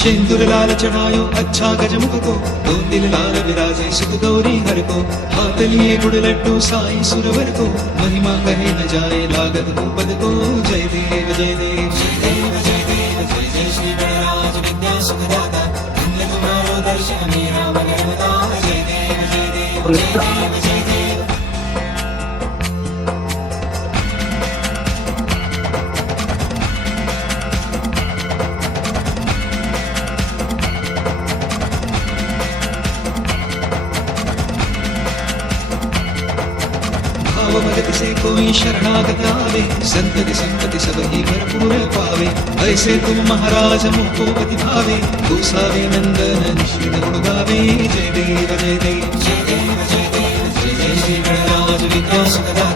सिंदूर लाल चढ़ायो अच्छा गजमुख को, दो दिल लाल विराजे सुख गौरी हर को। हाथ लिए गुड़ लड्डू साई सुरवर को, महिमा कहे न जाए लागत को पद को। जय देव जय देव जय देव जय देव जय जय श्री गणराज विद्या सुखदाता, धन्य तुम्हारो दर्शन मेरा मन रमता। जय देव जय देव जय देव जय देव। भगत से कोई शरणागत आवे, संतति संपत्ति सब ही भरपूर पावे। ऐसे तुम महाराज मुझको पति भावे, गोसावे नंदन निश्चित गुण गावे। जय देव जय देव जय देव जय देव जय जय श्री गणराज विद्या सुखदा।